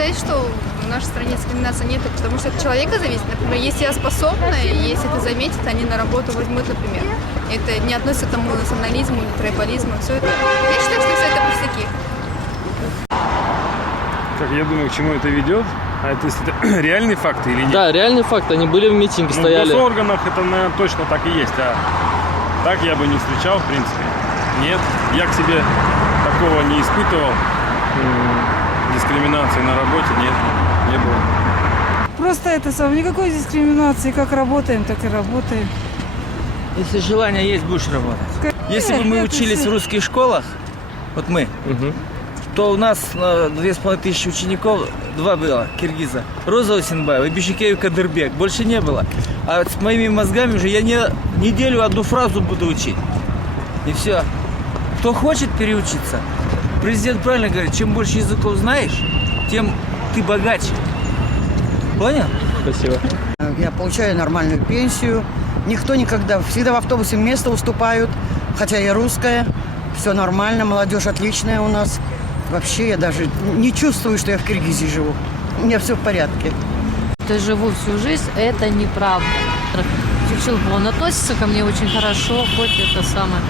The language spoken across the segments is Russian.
считать, что в нашей стране дискриминации нет, потому что от человека зависит. Например, если я способна, и если это заметят, они на работу возьмут, например. Это не относится к тому национализму или трайбализму. Все это. Я считаю, что все это пустяки. Как я думаю, к чему это ведет? А это, если это реальные факты или нет? Да, реальный факт. Они были в митинге, Ну, стояли. в госорганах это, наверное, точно так и есть. А так я бы не встречал, в принципе. Нет, я к себе такого не испытывал. Дискриминации на работе нет, не было. Просто это самое, никакой дискриминации. Как работаем, так и работаем. Если желание есть, будешь работать. Если бы мы учились в русских школах, вот мы, то у нас 2500 учеников, 2 было, киргиза. Роза Осинбаева и Бишикеев Кадырбек. Больше не было. А с моими мозгами уже я неделю одну фразу буду учить. И все. Кто хочет переучиться. Президент правильно говорит, чем больше языков знаешь, тем ты богаче. Понял? Спасибо. Я получаю нормальную пенсию. Никто никогда, всегда в автобусе место уступают. Хотя я русская, все нормально, молодежь отличная у нас. Вообще я даже не чувствую, что я в Киргизии живу. У меня все в порядке. Я живу всю жизнь, это неправда. Он относится ко мне очень хорошо, хоть это самое.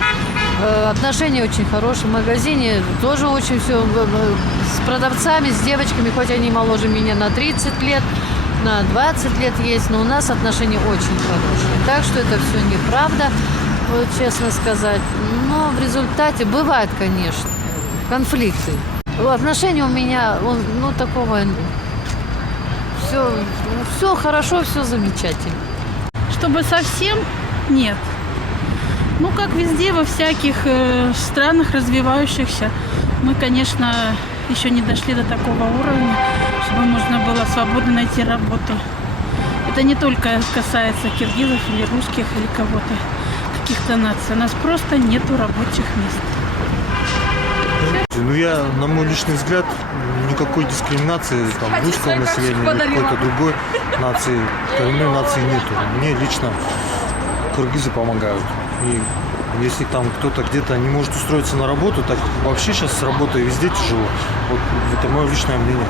Отношения очень хорошие. В магазине тоже очень все. С продавцами, с девочками, хоть они моложе меня на 30 лет, на 20 лет есть, но у нас отношения очень хорошие. Так что это все неправда, вот, честно сказать. Но в результате бывают, конечно, конфликты. Отношения у меня, ну, такого, все хорошо, все замечательно. Чтобы совсем нет. Ну, как везде, во всяких странах развивающихся, мы, конечно, еще не дошли до такого уровня, чтобы можно было свободно найти работу. Это не только касается киргизов или русских, или кого-то, каких-то наций. У нас просто нету рабочих мест. Ну, на мой личный взгляд, никакой дискриминации там, русского населения или какой-то другой нации, коренной нации нету. Мне лично киргизы помогают. И если там кто-то где-то не может устроиться на работу, так вообще сейчас с работой везде тяжело. Вот это мое личное мнение.